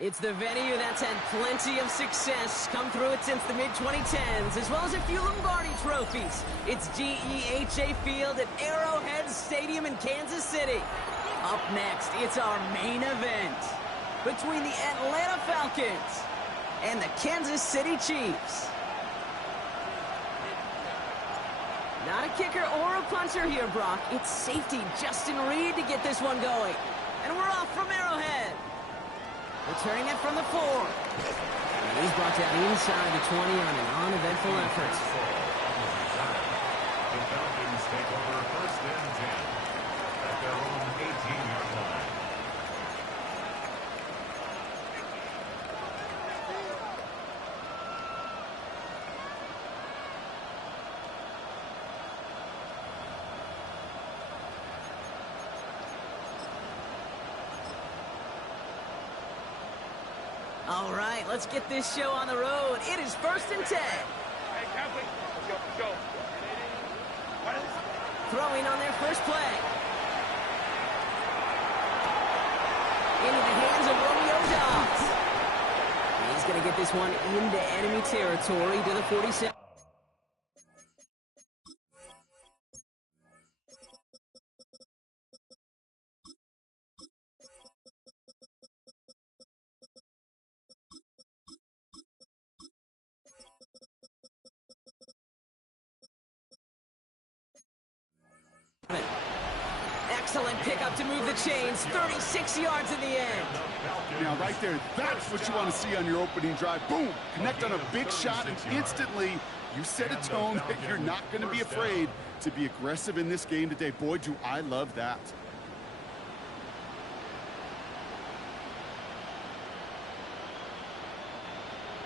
It's the venue that's had plenty of success, come through it since the mid-2010s, as well as a few Lombardi trophies. It's GEHA Field at Arrowhead Stadium in Kansas City. Up next, it's our main event between the Atlanta Falcons and the Kansas City Chiefs. Not a kicker or a puncher here, Brock. It's safety Justin Reed to get this one going. And we're off from Arrowhead. Returning it from the 4. And he's brought down inside the 20 on an uneventful effort. The Falcons take over first and 10 at their own 18-yard line. All right, let's get this show on the road. It is first and 10. Hey, Catholic, let's go. Throwing on their first play. Into the hands of Romeo Dobbs. He's going to get this one into enemy territory to the 47. Excellent pickup to move the chains. 36 yards in the end. Now, right there, that's what you want to see on your opening drive. Boom! Connect on a big shot, and instantly you set a tone that you're not going to be afraid to be aggressive in this game today. Boy, do I love that.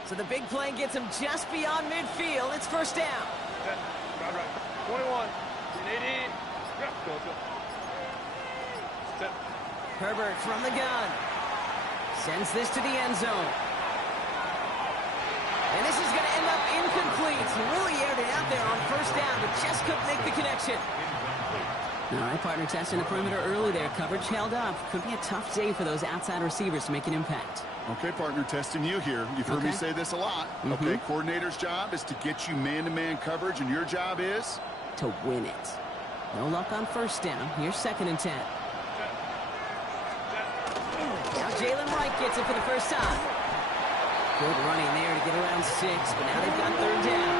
So the big play gets him just beyond midfield. It's first down. Right. 21. 18. Go. Herbert from the gun. Sends this to the end zone. And this is going to end up incomplete. Really aired it out there on first down, but just couldn't make the connection. All right, partner, testing the perimeter early there. Coverage held up. Could be a tough day for those outside receivers to make an impact. Okay, partner, testing you here. You've heard me say this a lot. Okay, coordinator's job is to get you man-to-man coverage, and your job is? To win it. No luck on first down. Here's second and 10. Now Jalen Wright gets it for the first time. Good running there to get around 6, but now they've got third down.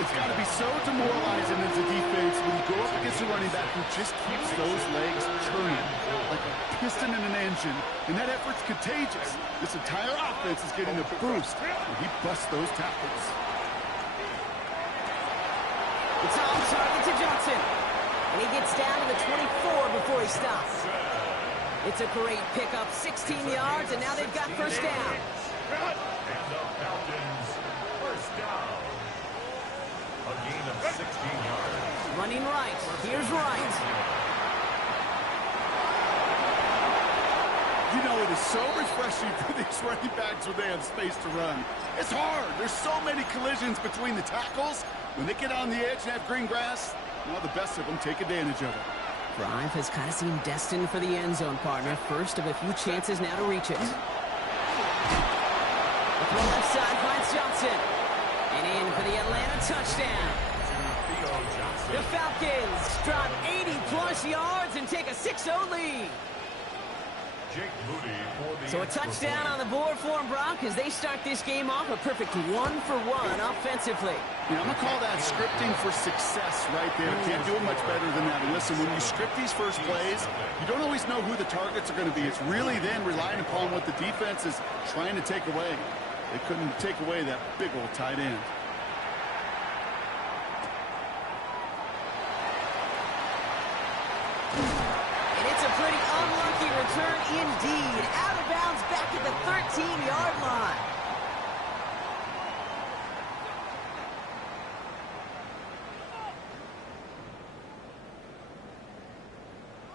It's got to be so demoralizing as a defense when you go up against a running back who just keeps those legs churning like a piston in an engine, and that effort's contagious. This entire offense is getting a boost when he busts those tackles. It's on target to Johnson. And he gets down to the 24 before he stops. It's a great pickup, 16 yards, and now they've got first down. And the Falcons first down. A gain of 16 yards. Running right. Here's Wright. You know, it is so refreshing for these running backs when they have space to run. It's hard. There's so many collisions between the tackles. When they get on the edge and have green grass, now the best of them take advantage of it. Drive has kind of seemed destined for the end zone, partner. First of a few chances now to reach it. The throw left side finds Johnson. And in for the Atlanta touchdown. The Falcons drop 80-plus yards and take a 6-0 lead. So a touchdown on the board for them, Brock, as they start this game off a perfect 1-for-1 offensively. Yeah, I'm going to call that scripting for success right there. Can't do it much better than that. And listen, when you script these first plays, you don't always know who the targets are going to be. It's really then relying upon what the defense is trying to take away. They couldn't take away that big old tight end. Pretty unlucky return indeed. Out of bounds back at the 13-yard line.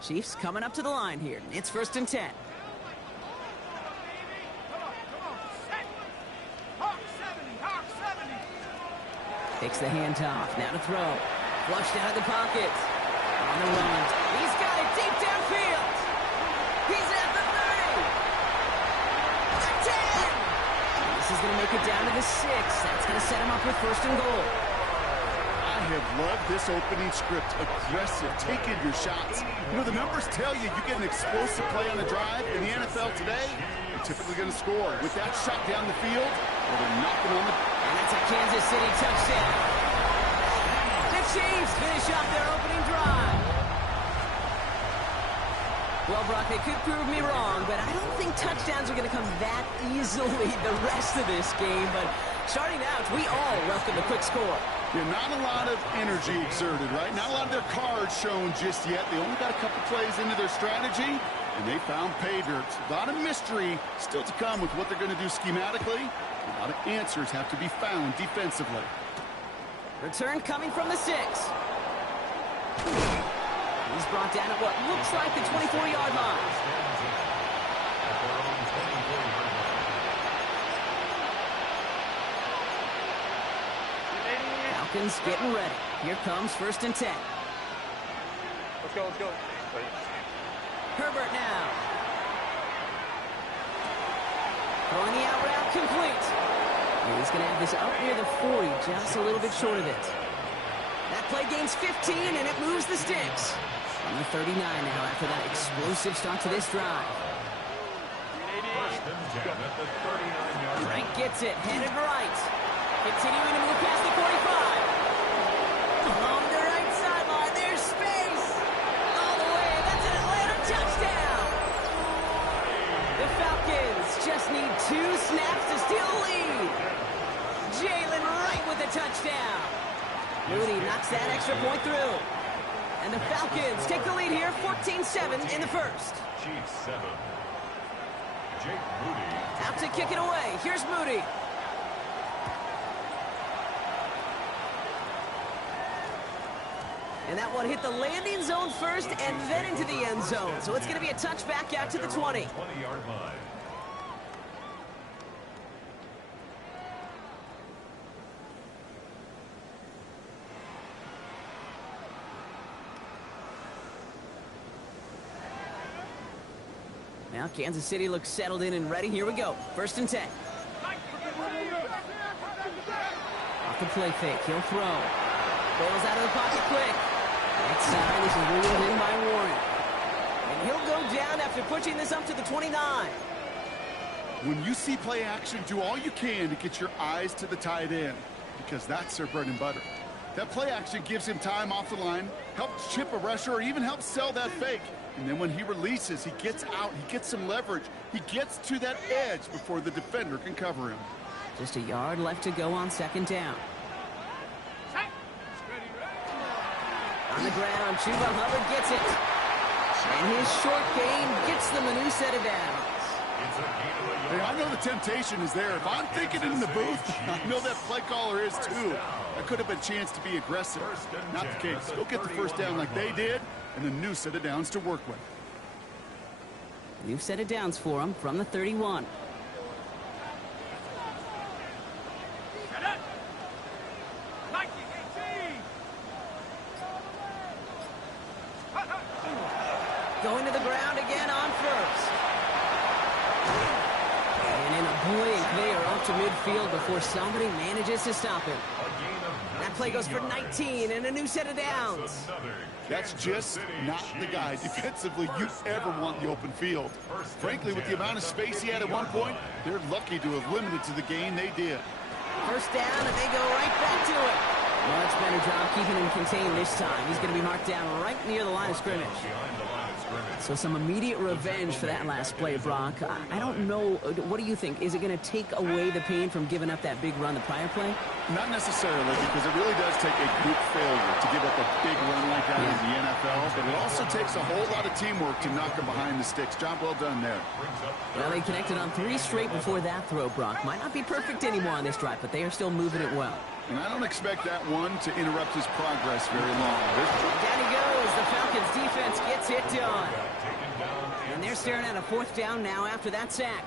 Chiefs coming up to the line here. It's first and 10. Takes the handoff. Now to throw. Flushed out of the pocket. On the run. He's got it deep downfield. He's at the 30. going to make it down to the 6. That's going to set him up with 1st and goal. I have loved this opening script. Aggressive, taking your shots. You know, the numbers tell you you get an explosive play on the drive. In the NFL today, you're typically going to score. With that shot down the field, well, they're knocking on the... And that's a Kansas City touchdown. The Chiefs finish off their opening drive. Well, Brock, they could prove me wrong, but I don't think touchdowns are going to come that easily the rest of this game. But starting out, we all welcome the quick score. Yeah, not a lot of energy exerted, right? Not a lot of their cards shown just yet. They only got a couple plays into their strategy, and they found pay dirt. A lot of mystery still to come with what they're going to do schematically. A lot of answers have to be found defensively. Return coming from the 6. He's brought down at what looks like the 24-yard line. Falcons getting ready. Here comes 1st and 10. Let's go, let's go. Herbert now. Throwing the out route complete. And he's going to have this up near the 40, just a little bit short of it. That play gains 15, and it moves the sticks. On the 39 now after that explosive start to this drive. Frank gets it, headed right. Continuing to move past the 45. On the right sideline, there's space. All the way, that's an Atlanta touchdown. The Falcons just need 2 snaps to steal the lead. Jalen Wright with the touchdown. Moody knocks that extra point through. And the Falcons take the lead here, 14-7 in the 1st. Chiefs 7. Jake Moody. Out to kick it away. Here's Moody. And that one hit the landing zone first and then into the end zone. So it's going to be a touchback out to the 20. 20-yard line. Now Kansas City looks settled in and ready. Here we go. 1st and 10. Off the play fake. He'll throw. Bails out of the pocket quick. Outside. This is reeled in by Warren. And he'll go down after pushing this up to the 29. When you see play action, do all you can to get your eyes to the tight end, because that's their bread and butter. That play action gives him time off the line, helps chip a rusher, or even helps sell that fake. And then when he releases, he gets out, he gets some leverage. He gets to that edge before the defender can cover him. Just a yard left to go on 2nd down. On the ground, Chuba Hubbard gets it. And his short game gets them a new set of downs. Hey, I know the temptation is there. If I'm thinking it in the booth, I know that play caller is too. That could have been a chance to be aggressive. Not the case. Go get the 1st down like they did, and a new set of downs to work with. New set of downs for him from the 31. Going to the ground again on 1st. And in a blink, they are up to midfield before somebody manages to stop him. That play goes for 19 and a new set of downs. That's just not the guy defensively you ever want in the open field. Frankly, with the amount of space he had at one point, they're lucky to have limited to the gain they did. 1st down, and they go right back to it. Much better job keeping him contained this time. He's going to be marked down right near the line of scrimmage. So some immediate revenge for that last play, Brock. I don't know. What do you think? Is it going to take away the pain from giving up that big run the prior play? Not necessarily, because it really does take a group failure to give up a big run like that in the NFL. But it also takes a whole lot of teamwork to knock him behind the sticks. Job well done there. Well, they connected on 3 straight before that throw, Brock. Might not be perfect anymore on this drive, but they are still moving it well. And I don't expect that one to interrupt his progress very long. Down he goes. The Falcons defense gets it done. And they're staring at a 4th down now after that sack.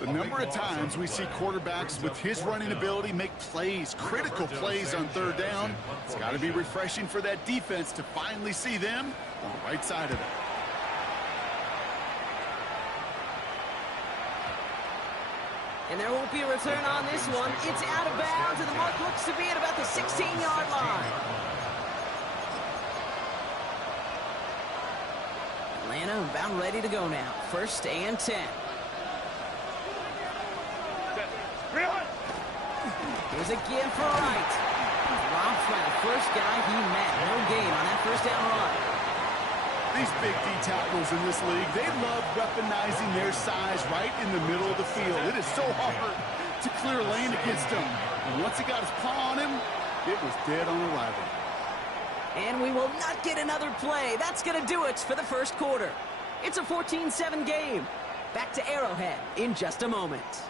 The number of times we see quarterbacks with his running ability make plays, critical plays on 3rd down, it's got to be refreshing for that defense to finally see them on the right side of it. And there won't be a return on this one. It's out of bounds, and the mark looks to be at about the 16-yard line. Atlanta about ready to go now. 1st and 10. Here's a give for Wright. Dropped by the first guy he met. No gain on that 1st down run. These big D tackles in this league, they love weaponizing their size right in the middle of the field. It is so hard to clear lane against him. And once he got his paw on him, it was dead on arrival. And we will not get another play. That's going to do it for the 1st quarter. It's a 14-7 game. Back to Arrowhead in just a moment.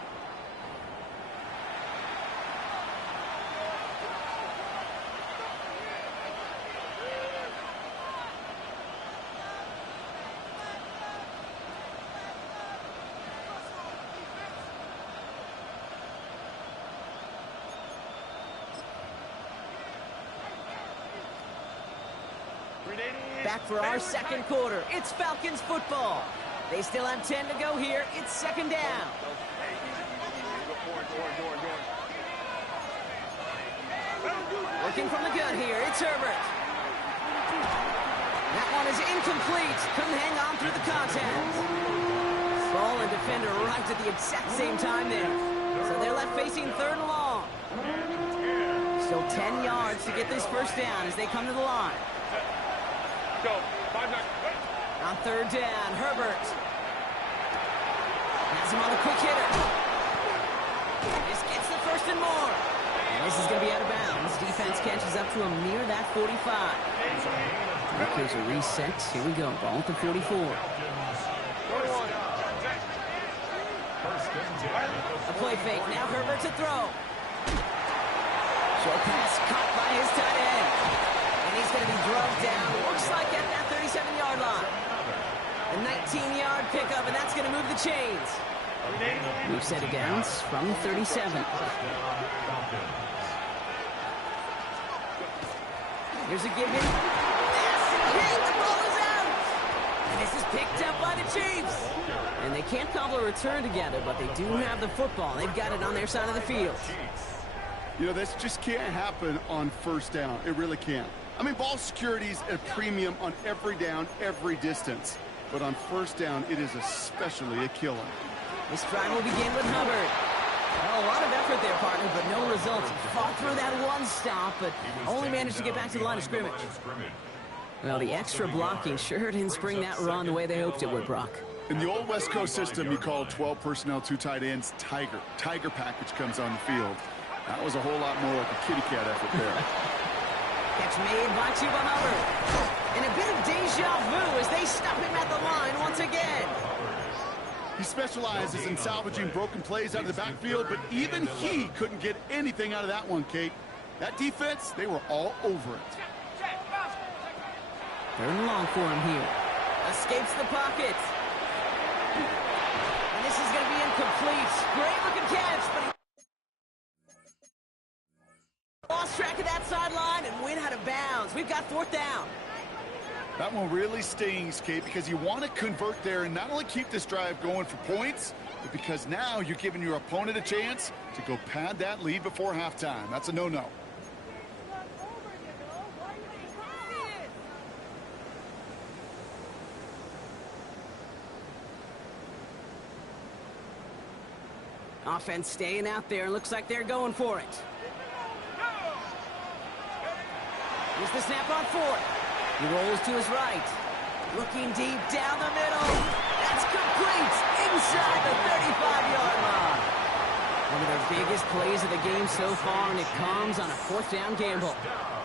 Back for our 2nd quarter. It's Falcons football. They still have 10 to go here. It's 2nd down. Working from the gun here. It's Herbert. That one is incomplete. Couldn't hang on through the contact. Ball and defender right at the exact same time there. So they're left facing 3rd and long. Still 10 yards to get this 1st down as they come to the line. Go. 5 seconds. On 3rd down, Herbert. Has him on a quick hitter. This gets the 1st and more. And this is going to be out of bounds. Defense catches up to him near that 45. Here's a reset. Here we go. Ball at the 44. A play fake. Now Herbert to throw. Short pass caught by his tight end. And he's going to be drugged down. Looks like at that 37-yard line. A 19-yard pickup, and that's going to move the chains. We've set it down from 37. Here's a give in. The ball is out. And this is picked up by the Chiefs. And they can't cobble a return together, but they do have the football. They've got it on their side of the field. You know, this just can't happen on 1st down. It really can't. I mean, ball security's at a premium on every down, every distance. But on 1st down, it is especially a killer. This drive will begin with Hubbard. Well, a lot of effort there, partner, but no results. He fought through that one stop, but only managed to get back to the line of scrimmage. Well, the extra blocking sure didn't spring that run the way they hoped it would, Brock. In the old West Coast system, you call 12 personnel, 2 tight ends, Tiger. Tiger package comes on the field. That was a whole lot more like a kitty cat effort there. Catch made by Chuba Hubbard. And a bit of deja vu as they stop him at the line once again. He specializes in salvaging broken plays out of the backfield, but even he couldn't get anything out of that one, Kate. That defense, they were all over it. 3rd and long for him here. Escapes the pocket. And this is going to be incomplete. Great looking catch, but he lost track of that sideline and went out of bounds. We've got 4th down. That one really stings, Kate, because you want to convert there and not only keep this drive going for points, but because now you're giving your opponent a chance to go pad that lead before halftime. That's a no-no. Offense staying out there. Looks like they're going for it. Here's the snap on 4th. He rolls to his right. Looking deep down the middle. That's complete inside the 35-yard line. One of their biggest plays of the game so far, and it comes on a 4th down gamble.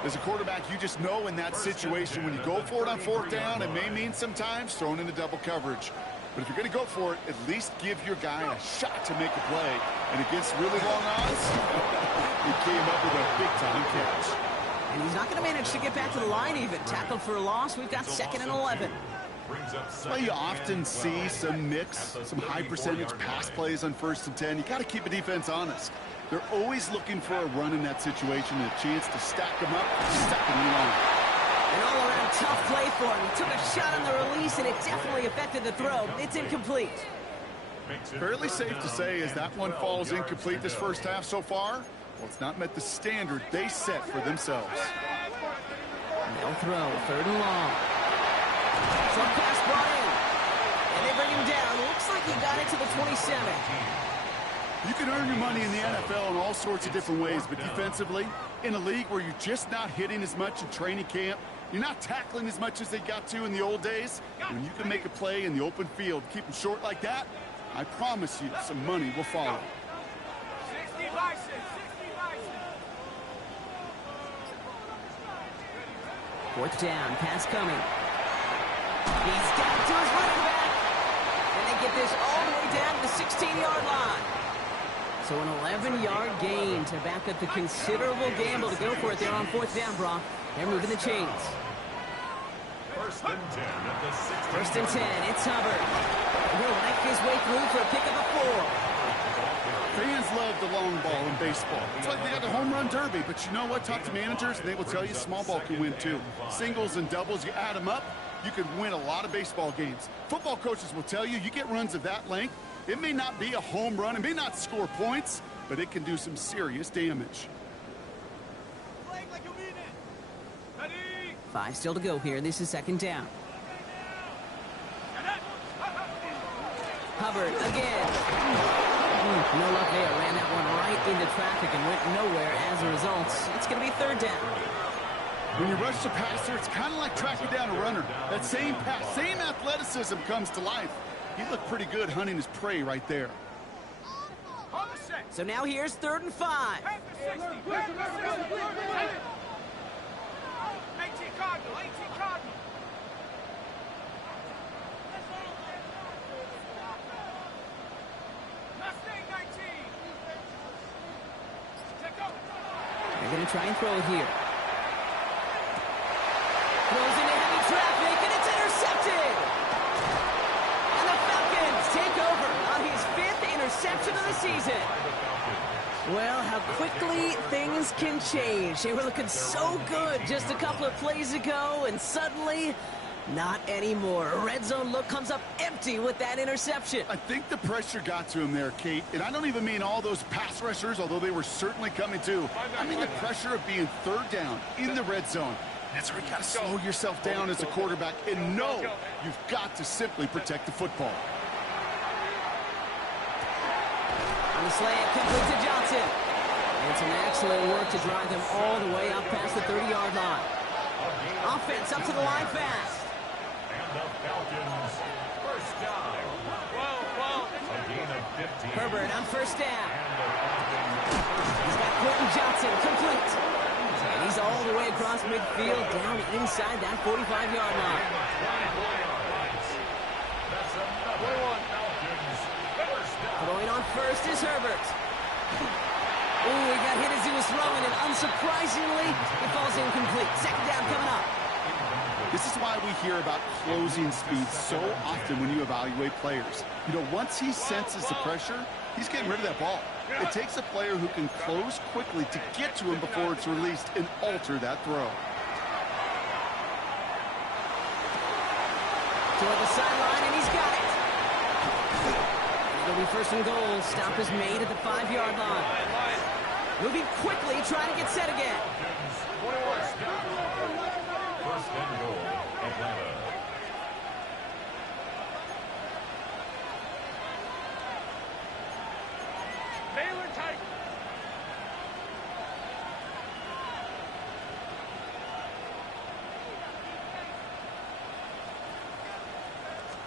As a quarterback, you just know in that situation when you go for it on 4th down, it may mean sometimes thrown into double coverage. But if you're going to go for it, at least give your guy a shot to make a play. And against really long odds, he came up with a big-time catch. And he's not going to manage to get back to the line even. Tackled for a loss. We've got 2nd and 11. Well, you often see some mix, some high-percentage pass plays on 1st and 10. You got to keep the defense honest. They're always looking for a run in that situation and a chance to stack them up 2nd and long. An all-around tough play for him. He took a shot on the release, and it definitely affected the throw. It's incomplete. Fairly safe to say as that one falls incomplete this first half so far, well, it's not met the standard they set for themselves. They'll throw, 3rd and long. Short pass brought in. And they bring him down. Looks like he got it to the 27. You can earn your money in the NFL in all sorts of different ways, but defensively, in a league where you're just not hitting as much in training camp, you're not tackling as much as they got to in the old days, when you can make a play in the open field, keep them short like that, I promise you some money will follow. 60 license, 4th down, pass coming. He's down to his running back. And they get this all the way down to the 16-yard line. So an 11-yard gain to back up the considerable gamble to go for it there on 4th down, Brock. They're moving the chains. 1st and 10 at the 16. 1st and 10, it's Hubbard. He'll make his way through for a pick of a 4. Fans love the long ball in baseball. It's like they got the home run derby, but you know what? Talk to managers, and they will tell you small ball can win too. Singles and doubles, you add them up, you can win a lot of baseball games. Football coaches will tell you, you get runs of that length, it may not be a home run, it may not score points, but it can do some serious damage. 5 still to go here. This is 2nd down. Hubbard again. No luck there. Ran that one right into traffic and went nowhere as a result. It's going to be 3rd down. When you rush the passer, it's kind of like tracking down a runner. That same pass, same athleticism comes to life. He looked pretty good hunting his prey right there. So now here's 3rd and 5. 18 Cardinal, 18 Cardinal. Mustang 19. They're going to try and throw it here. Throws into heavy traffic, and it's intercepted. And the Falcons take over on his 5th interception of the season. Well, how quickly things can change. They were looking so good just a couple of plays ago, and suddenly, not anymore. A red zone look comes up empty with that interception. I think the pressure got to him there, Kate. And I don't even mean all those pass rushers, although they were certainly coming too. I mean the pressure of being 3rd down in the red zone. That's where you got to slow yourself down as a quarterback and know you've got to simply protect the football. On the slant, complete to Johnson. And some excellent work to drive them all the way up past the 30-yard line. Offense up to the line fast. And the Falcons, 1st down. A gain of 15. Herbert on 1st down. He's got Quentin Johnson complete. And he's all the way across midfield down inside that 45-yard line. That's another Falcons, 1st down. Throwing on 1st is Herbert. Ooh, he got hit as he was throwing, and unsurprisingly, it falls incomplete. 2nd down coming up. This is why we hear about closing speed so often when you evaluate players. You know, once he senses the pressure, he's getting rid of that ball. It takes a player who can close quickly to get to him before it's released and alter that throw. Toward the sideline, and he's got it. It'll be 1st and goal. Stop is made at the 5-yard line. Moving quickly, trying to get set again. 1st and goal, Atlanta. Baylor tight.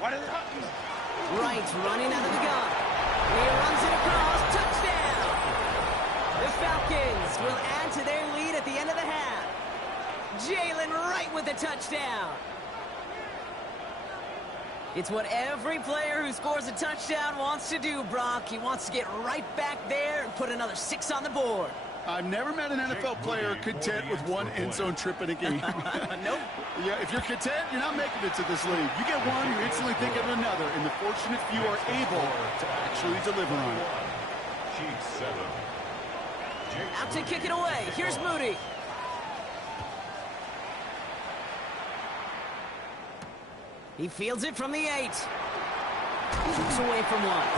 What is it? Right, running out of the gun. He runs it across. Touchdown! The Falcons will add to their lead at the end of the half. Jalen Wright with the touchdown. It's what every player who scores a touchdown wants to do, Brock. He wants to get right back there and put another 6 on the board. I've never met an NFL player content with one end zone trip in a game. Nope. Yeah, if you're content, you're not making it to this league. You get one, you instantly think of another, and the fortunate few are able to actually deliver on it. Chiefs 7. Out to kick it away. Here's Moody. He fields it from the 8. Keeps away from one.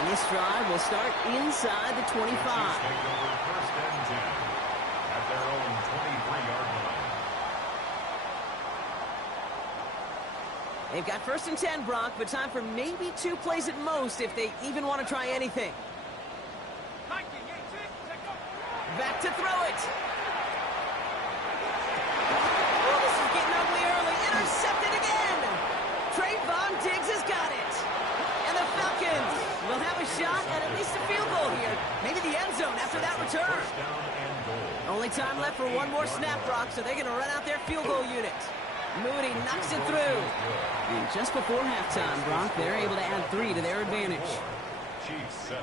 And this drive will start inside the 25. Take over first and 10 at their own 23-yard line. They've got first and 10, Brock, but time for maybe 2 plays at most if they even want to try anything. Back to throw it. Oh, this is getting ugly early. Intercepted again. Trayvon Diggs has got it. And the Falcons will have a shot at least a field goal here. Maybe the end zone after that return. First down and goal. Only time left for one more snap, Brock, so they're going to run out their field goal unit. Moody knocks it through. And just before halftime, Brock, they're able to add 3 to their advantage. Chiefs 7.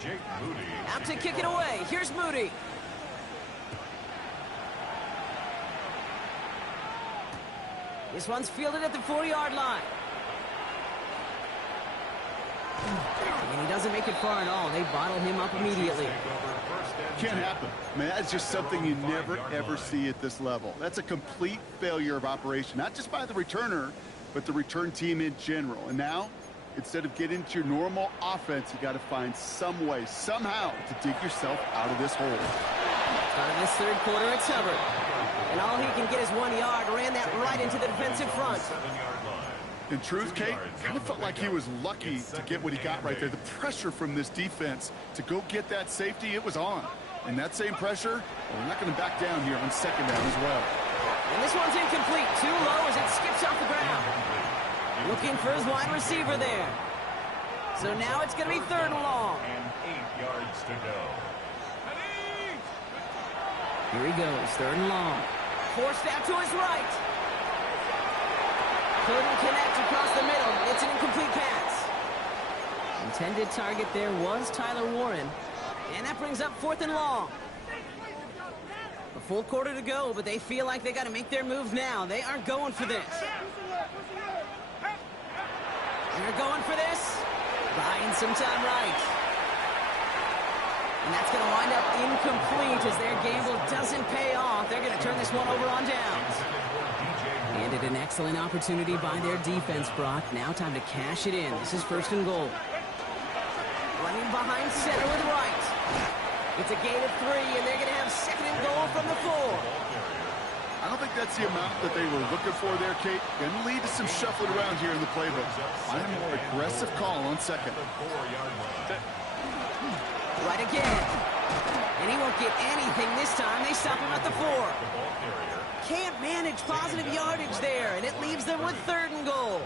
Jake Moody. Out to kick it away. Here's Moody. This one's fielded at the 40-yard line. And he doesn't make it far at all. They bottle him up immediately. Can't happen. I mean, that's just something you never, ever see at this level. That's a complete failure of operation, not just by the returner, but the return team in general. And now, instead of getting into your normal offense, you got to find some way, somehow, to dig yourself out of this hole. Out of this third quarter, it's Hubbard. And all he can get is 1 yard. Ran that right into the defensive front. In truth, Kate, kind of felt like he was lucky to get what he got right there. The pressure from this defense to go get that safety, it was on. And that same pressure, well, we're not going to back down here on second down as well. And this one's incomplete. Too low as it skips off the ground. Looking for his wide receiver there. So now it's going to be third and long. And 8 yards to go. Here he goes, third and long. Forced out to his right. Couldn't connect across the middle. It's an incomplete pass. Intended target there was Tyler Warren. And that brings up fourth and long. A full quarter to go, but they feel like they got to make their move now. They aren't going for this. They're going for this. Buying some time right. And that's going to wind up incomplete as their gamble doesn't pay off. They're going to turn this one over on downs. Handed an excellent opportunity by their defense, Brock. Now time to cash it in. This is first and goal. Running behind center with right. It's a gain of 3, and they're going to have second and goal from the 4. I don't think that's the amount that they were looking for there, Kate. Going to lead to some shuffling around here in the playbook. Find a more aggressive call on second. Right again. And he won't get anything this time. They stop him at the 4. Can't manage positive yardage there, and it leaves them with third and goal.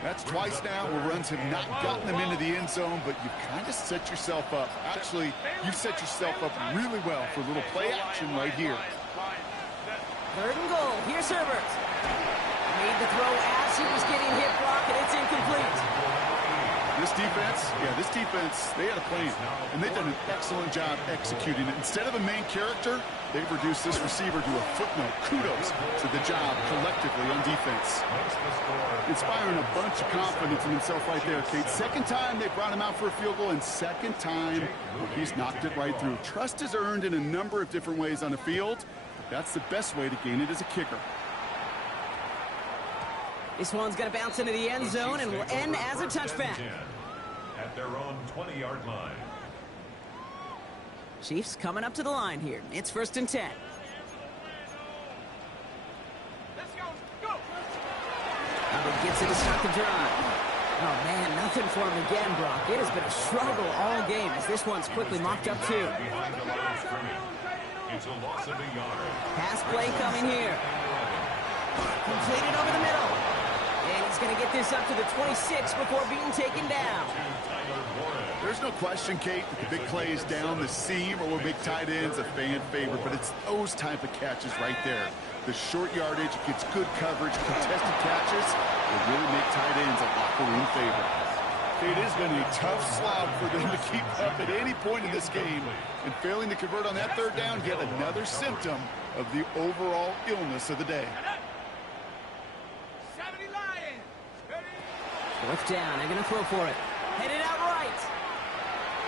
That's twice now where runs have not gotten them into the end zone, but you've kind of set yourself up. Actually, you've set yourself up really well for a little play action right here. Third and goal. Here's Herbert. Made the throw as he was getting hit, Brock, and it's incomplete. This defense, they had a plan, and they've done an excellent job executing it. Instead of a main character, they've reduced this receiver to a footnote. Kudos to the job collectively on defense. Inspiring a bunch of confidence in himself right there, Kate. Second time they brought him out for a field goal, and second time he's knocked it right through. Trust is earned in a number of different ways on the field. That's the best way to gain it as a kicker. This one's going to bounce into the end zone and will end as a touchback. At their own 20-yard line. Chiefs coming up to the line here. It's first and 10. Let's go. Hubbard gets it to start the drive. Oh, man, nothing for him again, Brock. It has been a struggle all game as this one's quickly mocked up, too. Behind the line of scrimmage. It's a loss of a yard. Pass play coming here. Completed over the middle. And he's going to get this up to the 26 before being taken down. There's no question, Kate, that the big plays down the seam or with big tight ends a fan favorite, but it's those type of catches right there. The short yardage, gets good coverage, contested catches will really make tight ends a locker room favorite. It has been a tough slog for them to keep up at any point in this game, and failing to convert on that third down, yet another symptom of the overall illness of the day. 70 Lions. Ready? Fourth down. They're going to throw for it. Headed out right.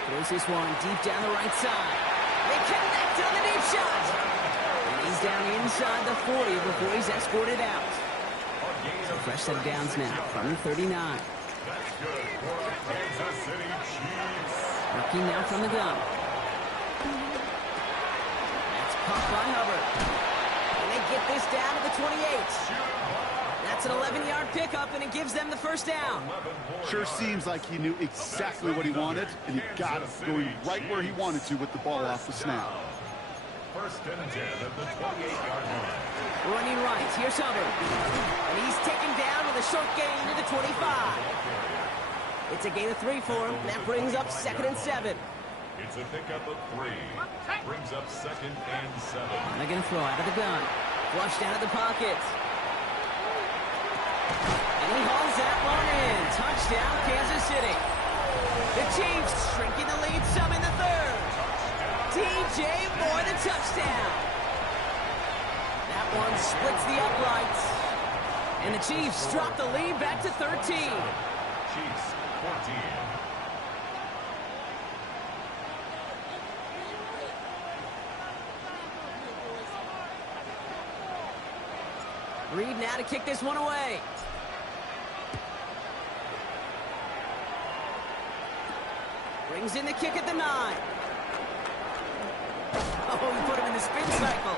Throws this one deep down the right side. They connect on the deep shot. And he's down inside the 40 before he's escorted out. So fresh set of downs now from the 39. That's good for our Kansas City Chiefs. Working now from the gun. That's caught by Hubbard. And they get this down to the 28. That's an 11-yard pickup, and it gives them the first down. Sure seems like he knew exactly what he wanted, and he got it going right where he wanted to with the ball off the snap. First and 10 at the 28-yard line. Running right, here's Hubbard. And he's taken down with a short gain to the 25. It's a gain of 3 for him. That brings up 2nd and 7. It's a pickup of 3. Brings up 2nd and 7. They're going to throw out of the gun. Flushed out of the pocket. And he hauls that one in. Touchdown, Kansas City. The Chiefs shrinking the lead some in the 3rd. DJ Moore, the touchdown. That one splits the uprights. And the Chiefs drop the lead back to 13. Chiefs 14. Reed now to kick this one away. Brings in the kick at the 9. Oh, he put him in the spin cycle.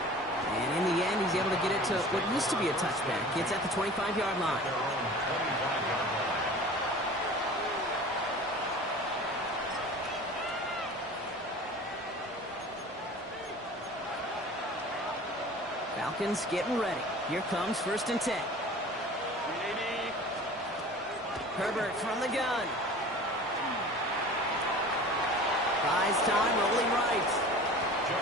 And in the end, he's able to get it to what used to be a touchback. It's at the 25-yard line. Falcons getting ready. Here comes 1st and 10. Herbert from the gun. Buys time, rolling right.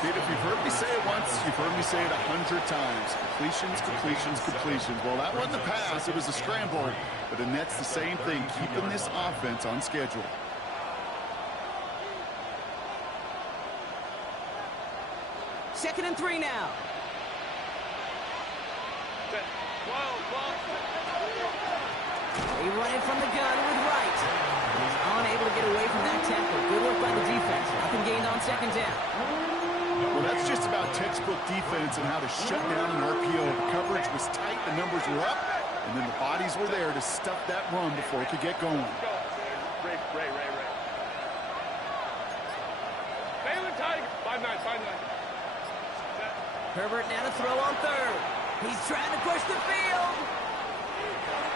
Dude, if you've heard me say it once, you've heard me say it 100 times. Completions, completions, completions. Well, that wasn't a pass. It was a scramble. But the net's the same thing, keeping this offense on schedule. Second and 3 now. They run it from the gun with Wright. He's unable to get away from that tackle. Good work by the defense. Nothing gained on 2nd down. Well, that's just about textbook defense and how to shut down an RPO. The coverage was tight, the numbers were up, and then the bodies were there to stuff that run before it could get going. Ray. Baylor Tiger. 5-9. Herbert now to throw on 3rd. He's trying to push the field.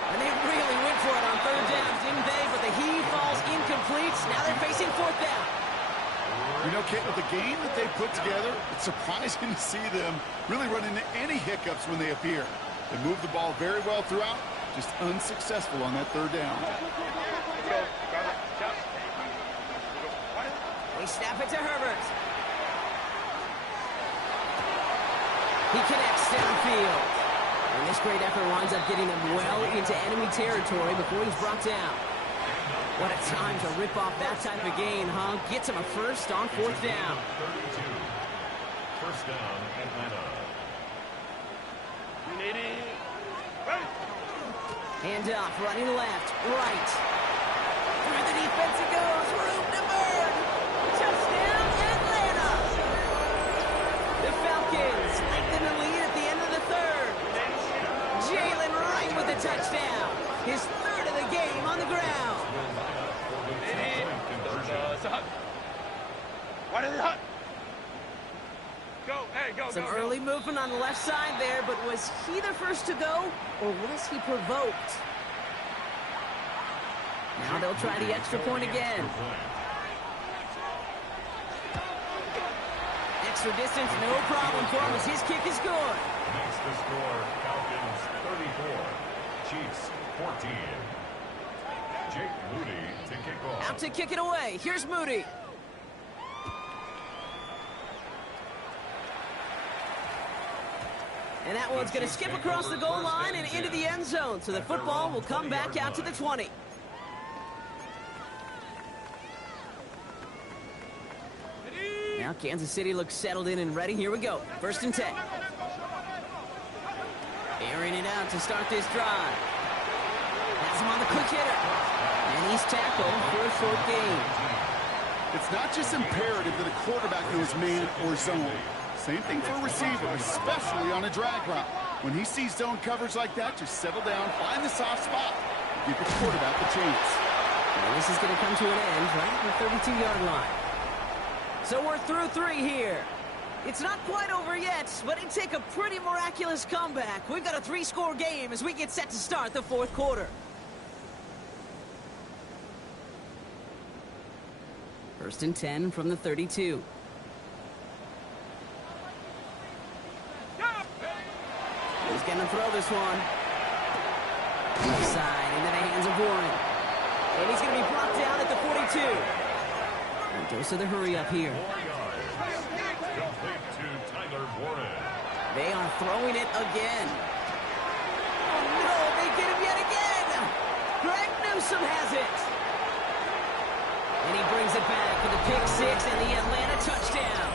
And they really went for it on 3rd down, didn't they? But the heave falls incomplete. Now they're facing 4th down. You know, Kent, with the game that they put together, it's surprising to see them really run into any hiccups when they appear. They move the ball very well throughout, just unsuccessful on that 3rd down. They snap it to Herbert. He connects downfield. And this great effort winds up getting them well into enemy territory before he's brought down. What a time to rip off that type of gain, huh? Gets him a first on 4th down. 32. First down, Atlanta. Hand off, running left, right. Through the defense it goes, room to burn. Touchdown, Atlanta! The Falcons lengthen the lead at the end of the 3rd. Jalen Wright with the touchdown. His 3rd of the game on the ground. Some early movement on the left side there, but was he the first to go, or was he provoked? Now they'll try the extra point again. Extra distance, no problem for him as his kick is good. Makes the score Falcons 34, Chiefs 14. Jake Moody to kick off. Out to kick it away. Here's Moody. And that one's going to skip across the goal line and into the end zone. So the football will come back out to the 20. Now Kansas City looks settled in and ready. Here we go. 1st and 10. Airing it out to start this drive. Has him on the quick hitter. And he's tackled for a short gain. It's not just imperative that a quarterback knows man or zone. Same thing for a receiver, especially on a drag route. When he sees zone coverage like that, just settle down, find the soft spot, and give your quarterback a chance. And this is going to come to an end right at the 32-yard line. So we're through 3 here. It's not quite over yet, but it'd take a pretty miraculous comeback. We've got a 3-score game as we get set to start the 4th quarter. First and 10 from the 32. He's going to throw this one. Inside into the hands of Warren. And he's going to be brought down at the 42. And dose of the hurry up here. They are throwing it again. Oh, no, they get him yet again. Greg Newsome has it. And he brings it back for the pick 6 and the Atlanta touchdown.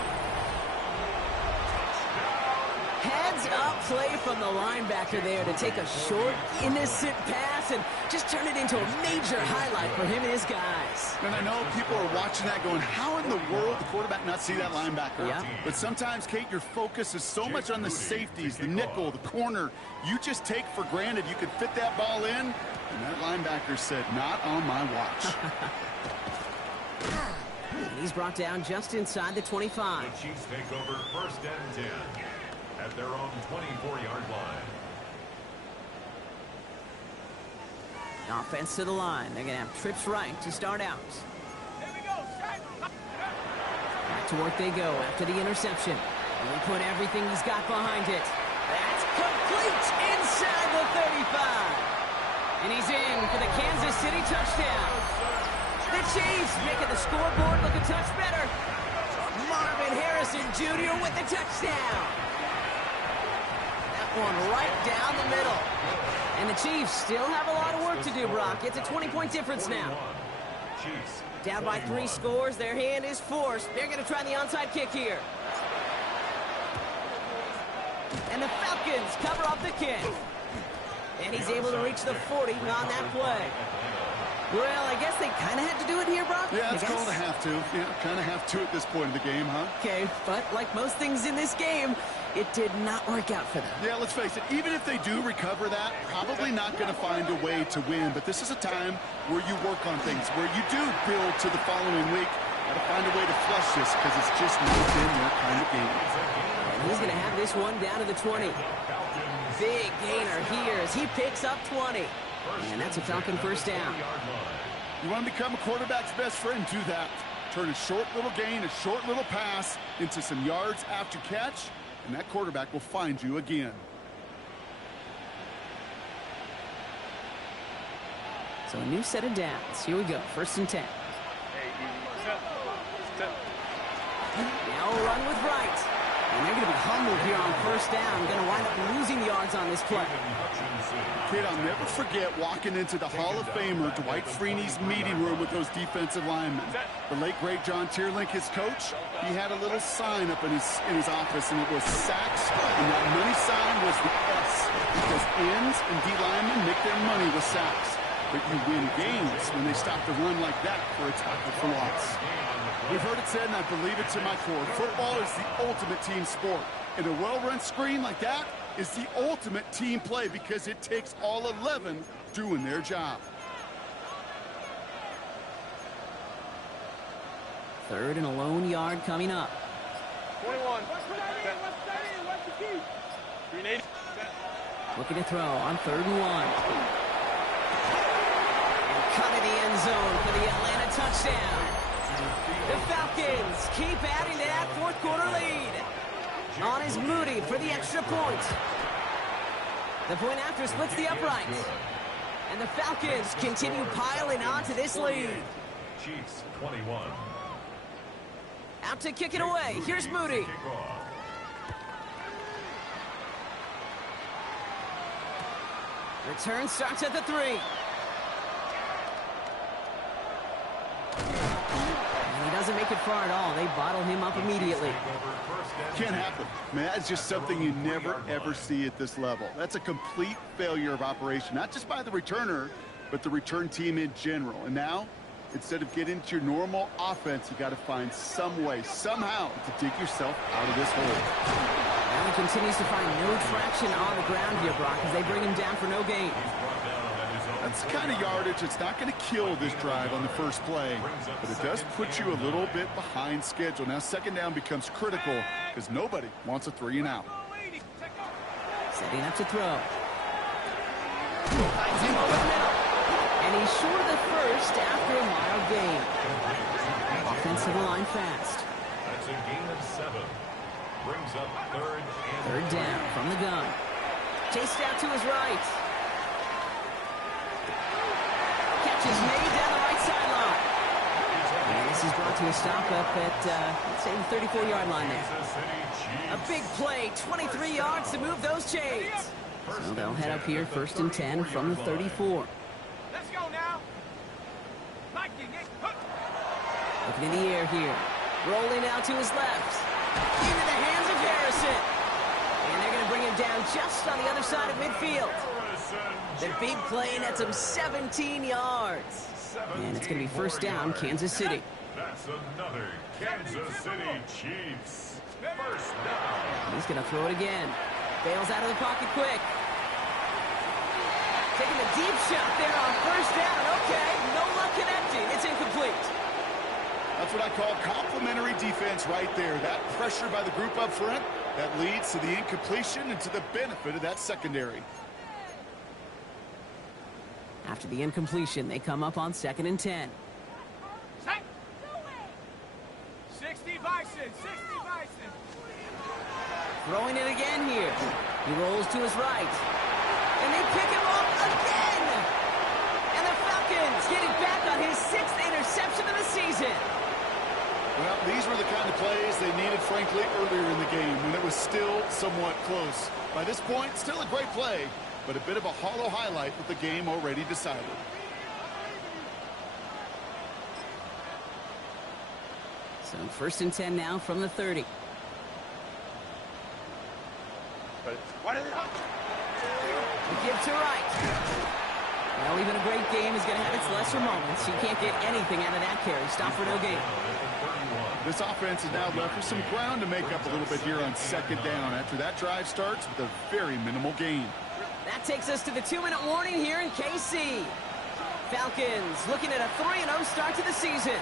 Heads-up play from the linebacker there to take a short, innocent pass and just turn it into a major highlight for him and his guys. And I know people are watching that going, how in the world the quarterback not see that linebacker? Yeah. But sometimes, Kate, your focus is so much on the safeties, the nickel, the corner. You just take for granted you could fit that ball in, and that linebacker said, not on my watch. And he's brought down just inside the 25. The Chiefs take over first and 10 at their own 24-yard line. Offense to the line. They're going to have trips right to start out. Back to work they go after the interception. And he put everything he's got behind it. That's complete inside the 35. And he's in for the Kansas City touchdown. The Chiefs making the scoreboard look a touch better. Marvin Harrison Jr. with the touchdown. That one right down the middle. And the Chiefs still have a lot of work to do, Brock. It's a 20-point difference now. Down by 3 scores. Their hand is forced. They're going to try the onside kick here. And the Falcons cover up the kick. And he's able to reach the 40 on that play. Well, I guess they kind of had to do it here, Brock. Yeah, it's called a have to. Yeah, kind of have to at this point in the game, huh? Okay, but like most things in this game, it did not work out for them. Yeah, let's face it, even if they do recover that, probably not going to find a way to win. But this is a time where you work on things, where you do build to the following week. Got to find a way to flush this because it's just not been their kind of game. And he's going to have this one down to the 20. Big gainer here as he picks up 20. And that's a Falcon first down. You want to become a quarterback's best friend, do that. Turn a short little gain, a short little pass into some yards after catch, and that quarterback will find you again. So a new set of downs. Here we go, first and 10. Now a run with Wright. And they're going to be humbled here on first down. Going to wind up losing yards on this play. Kid, I'll never forget walking into the Hall of Famer Dwight Freeney's meeting room with those defensive linemen. The late, great John Tierlink, his coach, he had a little sign up in his office, and it was sacks, and that money sign was the S, because ends and D linemen make their money with sacks. But you win games when they stop the run like that for a tackle for loss. We've heard it said, and I believe it to my core, football is the ultimate team sport. And a well-run screen like that is the ultimate team play because it takes all 11 doing their job. Third and a lone yard coming up. 21. Looking to throw on 3rd and 1. And cut in the end zone for the Atlanta touchdown. The Falcons keep adding to that 4th quarter lead. On is Moody for the extra point. The point after splits the upright. And the Falcons continue piling on to this lead. Chiefs 21. Out to kick it away. Here's Moody. Return starts at the 3. And he doesn't make it far at all. They bottle him up immediately. Can't happen. Man, that's just something you never, ever see at this level. That's a complete failure of operation, not just by the returner, but the return team in general. And now, Instead of getting into your normal offense, you got to find some way, somehow, to dig yourself out of this hole. And he continues to find no traction on the ground here, Brock, as they bring him down for no gain. That's the kind of yardage that's not going to kill this drive on the first play, but it does put you a little bit behind schedule. Now second down becomes critical because nobody wants a 3-and-out. Setting up to throw. Finds him over the middle. And he's short of the first after a mild gain. Offense to the line fast. That's a gain of 7. Brings up third down from the gun. Chased out to his right. Catch is made down the right sideline. And this is brought to a stop up at, let's say, the 34-yard line there. A big play, 23 yards to move those chains. So they'll head up here, 1st and 10 from the 34. Let's go now. Looking in the air here. Rolling out to his left. Into the hands of Harrison. And they're going to bring him down just on the other side of midfield. The big play nets him 17 yards. And it's going to be 1st down, Kansas City. That's another Kansas City Chiefs. 1st down. He's going to throw it again. Bails out of the pocket quick. Taking a deep shot there on 1st down. Okay, no luck connecting. It's incomplete. That's what I call complimentary defense right there. That pressure by the group up front, that leads to the incompletion and to the benefit of that secondary. After the incompletion, they come up on 2nd and 10. 60 Bison, 60 Bison. Throwing it again here. He rolls to his right. And they pick him up again. And the Falcons getting back on his 6th interception of the season. Well, these were the kind of plays they needed, frankly, earlier in the game when it was still somewhat close. By this point, still a great play, but a bit of a hollow highlight with the game already decided. So 1st and 10 now from the 30. The give to right. Well, even a great game is going to have its lesser moments. You can't get anything out of that carry. Stop for no gain. This offense is now left with some ground to make up a little bit here on 2nd down after that drive starts with a very minimal gain. That takes us to the 2-minute warning here in KC. Falcons looking at a 3-0 start to the season.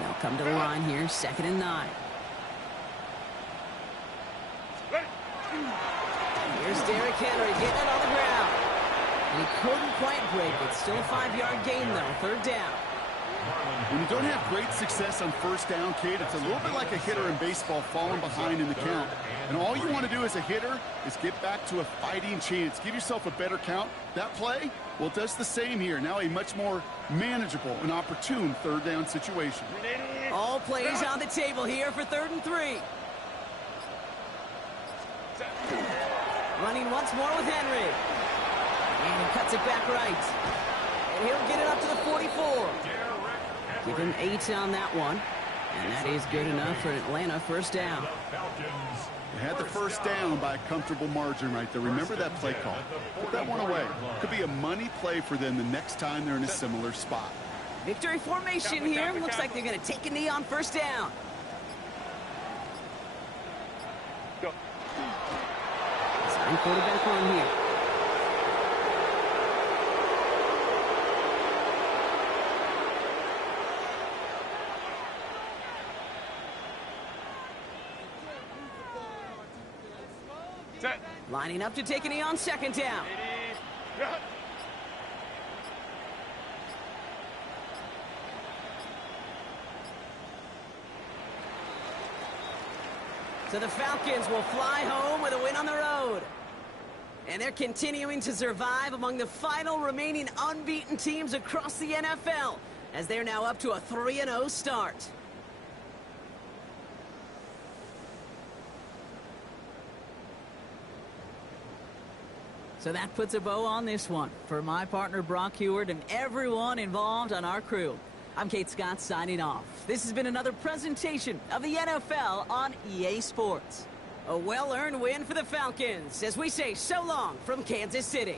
They'll come to the line here, 2nd and 9. Here's Derrick Henry getting it on the ground. He couldn't quite break it. Still a 5-yard gain, though. 3rd down. When you don't have great success on 1st down, Kate, it's a little bit like a hitter in baseball falling behind in the count. And all you want to do as a hitter is get back to a fighting chance. Give yourself a better count. That play, well, it does the same here. Now a much more manageable and opportune 3rd down situation. All plays on the table here for 3rd and 3. Running once more with Henry. And he cuts it back right. And he'll get it up to the 44. Give him 8 on that one. And that is good enough for Atlanta 1st down. They had the 1st down by a comfortable margin right there. Remember that play call. Put that one away. Could be a money play for them the next time they're in a similar spot. Victory formation here. Looks like they're going to take a knee on 1st down. Sign quarterback on here. Lining up to take a knee on 2nd down. So the Falcons will fly home with a win on the road. And they're continuing to survive among the final remaining unbeaten teams across the NFL, as they're now up to a 3-0 start. So that puts a bow on this one. For my partner Brock Heward and everyone involved on our crew, I'm Kate Scott signing off. This has been another presentation of the NFL on EA Sports. A well-earned win for the Falcons as we say so long from Kansas City.